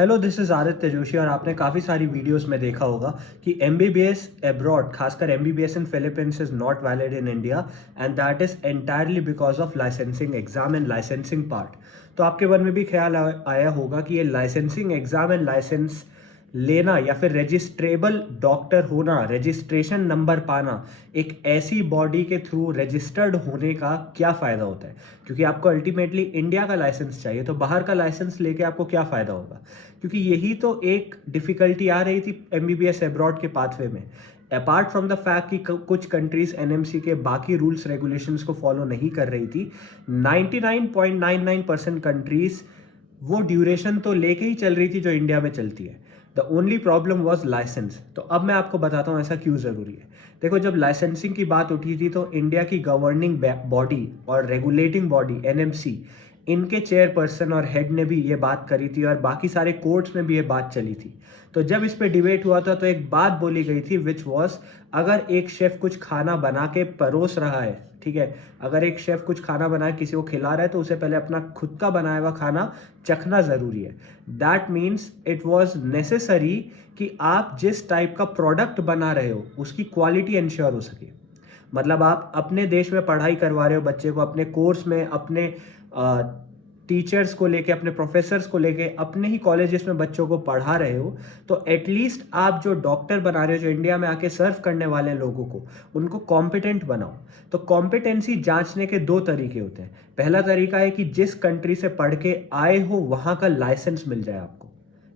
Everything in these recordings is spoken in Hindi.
Hello, this is Aditya Joshi और आपने काफ़ी सारी वीडियोस में देखा होगा कि एमबीबीएस अब्रॉड, खासकर MBBS in Philippines is not valid in India and that is entirely because of licensing exam and licensing part. तो आपके मन में भी ख्याल आया होगा कि ये लाइसेंसिंग एग्जाम एंड लाइसेंस लेना या फिर रजिस्ट्रेबल डॉक्टर होना, रजिस्ट्रेशन नंबर पाना, एक ऐसी बॉडी के थ्रू रजिस्टर्ड होने का क्या फ़ायदा होता है। क्योंकि आपको अल्टीमेटली इंडिया का लाइसेंस चाहिए, तो बाहर का लाइसेंस लेके आपको क्या फ़ायदा होगा। क्योंकि यही तो एक डिफ़िकल्टी आ रही थी एमबीबीएस अब्रॉड के पाथवे में। अपार्ट फ्रॉम द फैक्ट कि कुछ कंट्रीज एनएमसी के बाकी रूल्स रेगुलेशंस को फॉलो नहीं कर रही थी, 99.99% कंट्रीज वो ड्यूरेशन तो लेके ही चल रही थी जो इंडिया में चलती है। The only problem was license. तो अब मैं आपको बताता हूँ ऐसा क्यों ज़रूरी है। देखो, जब लाइसेंसिंग की बात उठी थी तो इंडिया की गवर्निंग बॉडी और रेगुलेटिंग बॉडी एनएमसी, इनके चेयरपर्सन और हेड ने भी ये बात करी थी और बाकी सारे कोर्ट्स में भी ये बात चली थी। तो जब इस पे डिबेट हुआ था तो एक बात बोली गई थी विच वॉज, अगर एक शेफ कुछ खाना बना के परोस रहा है, ठीक है, अगर एक शेफ कुछ खाना बना के किसी को खिला रहा है तो उसे पहले अपना खुद का बनाया हुआ खाना चखना ज़रूरी है। That means it was necessary कि आप जिस टाइप का प्रोडक्ट बना रहे हो उसकी क्वालिटी इंश्योर हो सके। मतलब आप अपने देश में पढ़ाई करवा रहे हो बच्चे को, अपने कोर्स में, अपने टीचर्स को लेके, अपने प्रोफेसर्स को लेके, अपने ही कॉलेजेस में बच्चों को पढ़ा रहे हो, तो एटलीस्ट आप जो डॉक्टर बना रहे हो, जो इंडिया में आके सर्व करने वाले लोगों को, उनको कॉम्पिटेंट बनाओ। तो कॉम्पिटेंसी जांचने के दो तरीके होते हैं। पहला तरीका है कि जिस कंट्री से पढ़ के आए हो वहाँ का लाइसेंस मिल जाए आपको।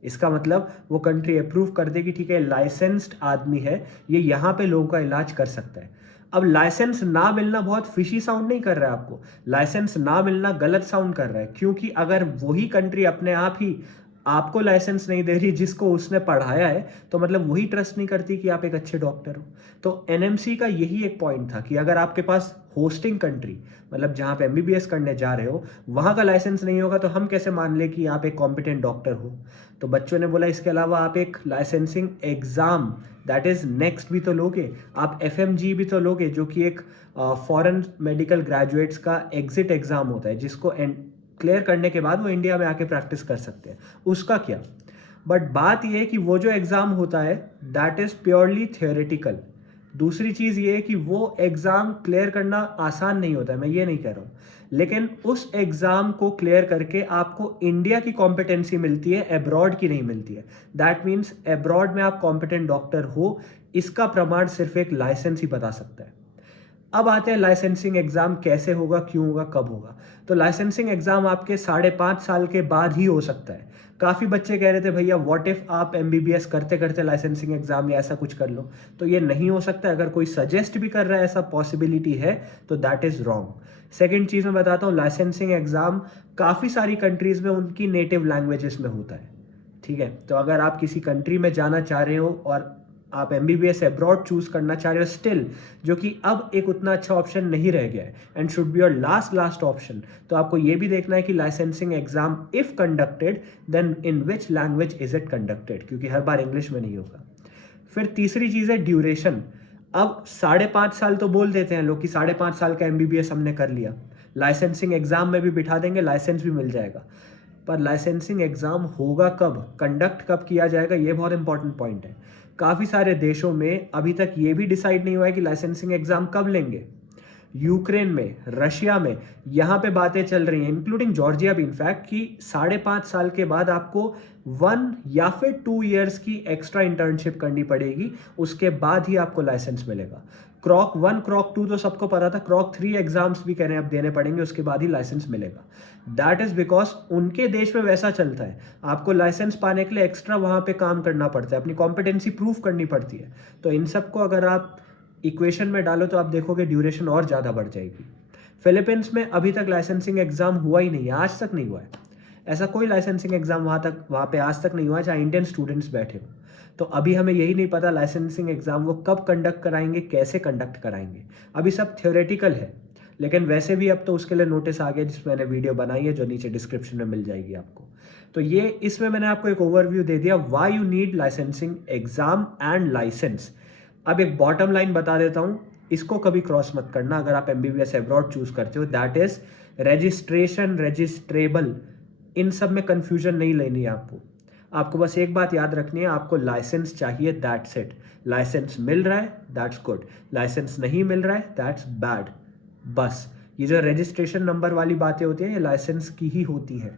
इसका मतलब वो कंट्री अप्रूव कर दे कि ठीक है, लाइसेंस्ड आदमी है, ये यहाँ पे लोगों का इलाज कर सकता है। अब लाइसेंस ना मिलना बहुत फिशी साउंड नहीं कर रहा है आपको, लाइसेंस ना मिलना गलत साउंड कर रहा है, क्योंकि अगर वही कंट्री अपने आप ही आपको लाइसेंस नहीं दे रही जिसको उसने पढ़ाया है, तो मतलब वही ट्रस्ट नहीं करती कि आप एक अच्छे डॉक्टर हो। तो एनएमसी का यही एक पॉइंट था कि अगर आपके पास होस्टिंग कंट्री, मतलब जहाँ पे एमबीबीएस करने जा रहे हो, वहाँ का लाइसेंस नहीं होगा तो हम कैसे मान ले कि आप एक कॉम्पिटेंट डॉक्टर हो। तो बच्चों ने बोला इसके अलावा आप एक licensing exam, that is next भी तो लोगे, आप एफएमजी भी तो लोगे, जो कि एक फॉरेन मेडिकल ग्रेजुएट्स का एग्जिट एग्ज़ाम होता है, जिसको क्लियर करने के बाद वो इंडिया में आके प्रैक्टिस कर सकते हैं। उसका क्या, बट बात ये है कि वो जो एग्ज़ाम होता है दैट इज़ प्योरली थियोरेटिकल। दूसरी चीज़ ये है कि वो एग्ज़ाम क्लियर करना आसान नहीं होता है, मैं ये नहीं कह रहा हूँ, लेकिन उस एग्ज़ाम को क्लियर करके आपको इंडिया की कॉम्पिटेंसी मिलती है, अब्रॉड की नहीं मिलती है। दैट मीन्स अब्रॉड में आप कॉम्पिटेंट डॉक्टर हो, इसका प्रमाण सिर्फ एक लाइसेंस ही बता सकता है। अब आते हैं लाइसेंसिंग एग्ज़ाम कैसे होगा, क्यों होगा, कब होगा। तो लाइसेंसिंग एग्ज़ाम आपके 5.5 साल के बाद ही हो सकता है। काफ़ी बच्चे कह रहे थे भैया व्हाट इफ़ आप एमबीबीएस करते करते लाइसेंसिंग एग्ज़ाम या ऐसा कुछ कर लो, तो ये नहीं हो सकता। अगर कोई सजेस्ट भी कर रहा है ऐसा पॉसिबिलिटी है तो दैट इज़ रॉन्ग। सेकेंड चीज़ मैं बताता हूँ, लाइसेंसिंग एग्ज़ाम काफ़ी सारी कंट्रीज़ में उनकी नेटिव लैंग्वेजेस में होता है, ठीक है। तो अगर आप किसी कंट्री में जाना चाह रहे हो और आप एमबीबीएस अब्रॉड चूज करना चाह रहे हो स्टिल, जो कि अब एक उतना अच्छा ऑप्शन नहीं रह गया है and should be your last option, तो आपको ये भी देखना है कि licensing exam if conducted then in which language is it conducted, क्योंकि हर बार इंग्लिश में नहीं होगा। फिर तीसरी चीज़ है ड्यूरेशन। अब 5.5 साल तो बोल देते हैं लोग कि 5.5 साल का एमबीबीएस हमने कर लिया, लाइसेंसिंग एग्जाम में भी बिठा देंगे, लाइसेंस भी मिल जाएगा। पर लाइसेंसिंग एग्जाम होगा कब, कंडक्ट कब किया जाएगा, ये बहुत इंपॉर्टेंट पॉइंट है। काफ़ी सारे देशों में अभी तक ये भी डिसाइड नहीं हुआ है कि लाइसेंसिंग एग्जाम कब लेंगे। यूक्रेन में, रशिया में, यहाँ पे बातें चल रही हैं, इंक्लूडिंग जॉर्जिया भी इनफैक्ट, कि 5.5 साल के बाद आपको 1 या फिर 2 ईयर्स की एक्स्ट्रा इंटर्नशिप करनी पड़ेगी, उसके बाद ही आपको लाइसेंस मिलेगा। क्रॉक 1 क्रॉक 2 तो सबको पता था, क्रॉक 3 एग्जाम्स भी कह रहे हैं अब देने पड़ेंगे, उसके बाद ही लाइसेंस मिलेगा। दैट इज बिकॉज उनके देश में वैसा चलता है, आपको लाइसेंस पाने के लिए एक्स्ट्रा वहाँ पे काम करना पड़ता है, अपनी कॉम्पिटेंसी प्रूव करनी पड़ती है। तो इन सबको अगर आप इक्वेशन में डालो तो आप देखोगे ड्यूरेशन और ज़्यादा बढ़ जाएगी। फिलीपींस में अभी तक लाइसेंसिंग एग्जाम हुआ ही नहीं है, आज तक नहीं हुआ है। ऐसा कोई लाइसेंसिंग एग्जाम वहाँ पे आज तक नहीं हुआ जहाँ इंडियन स्टूडेंट्स बैठे हो। तो अभी हमें यही नहीं पता लाइसेंसिंग एग्जाम वो कब कंडक्ट कराएंगे, कैसे कंडक्ट कराएंगे, अभी सब थ्योरेटिकल है। लेकिन वैसे भी अब तो उसके लिए नोटिस आ गया जिसमें मैंने वीडियो बनाई है, जो नीचे डिस्क्रिप्शन में मिल जाएगी आपको। तो ये इसमें मैंने आपको एक ओवरव्यू दे दिया why you need licensing exam and license. अब एक बॉटम लाइन बता देता हूँ, इसको कभी क्रॉस मत करना अगर आप एमबीबीएस अब्रॉड चूज करते हो। दैट इज रजिस्ट्रेशन, रजिस्ट्रेबल, इन सब में कंफ्यूजन नहीं लेनी है आपको। आपको बस एक बात याद रखनी है, आपको लाइसेंस चाहिए, दैट्स इट। लाइसेंस मिल रहा है, दैट्स गुड। लाइसेंस नहीं मिल रहा है, दैट्स बैड। बस ये जो रजिस्ट्रेशन नंबर वाली बातें होती हैं, ये लाइसेंस की ही होती हैं।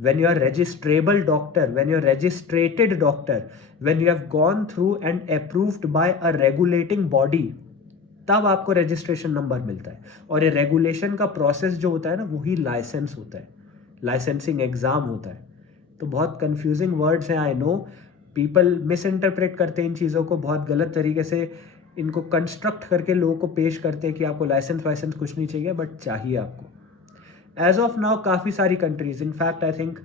when you are registrable doctor, when you're registrated doctor, when you have gone through and approved by a regulating body, तब आपको रजिस्ट्रेशन नंबर मिलता है। और ये रेगुलेशन का प्रोसेस जो होता है ना, वही लाइसेंस होता है, लाइसेंसिंग एग्जाम होता है। तो बहुत कंफ्यूजिंग वर्ड्स हैं, I know, people miss interpret करते हैं इन चीज़ों को, बहुत गलत तरीके से इनको कंस्ट्रक्ट करके लोगों को पेश करते हैं कि आपको लाइसेंस वाइसेंस कुछ नहीं चाहिए, बट चाहिए आपको। एज ऑफ नाउ काफ़ी सारी countries, in fact I think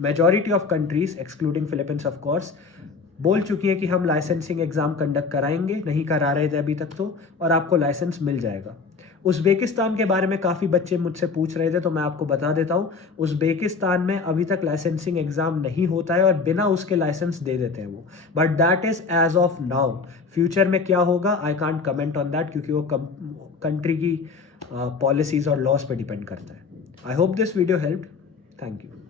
majority of countries excluding Philippines of course, बोल चुकी है कि हम लाइसेंसिंग एग्ज़ाम कंडक्ट कराएंगे, नहीं करा रहे थे अभी तक तो, और आपको लाइसेंस मिल जाएगा। उज़्बेकिस्तान के बारे में काफ़ी बच्चे मुझसे पूछ रहे थे, तो मैं आपको बता देता हूँ, उज़्बेकिस्तान में अभी तक लाइसेंसिंग एग्ज़ाम नहीं होता है और बिना उसके लाइसेंस दे देते हैं वो, but that is as of now. Future में क्या होगा I can't comment on that, क्योंकि वो कंट्री की पॉलिसीज़ और लॉज पे डिपेंड करता है। I hope this video helped. Thank you.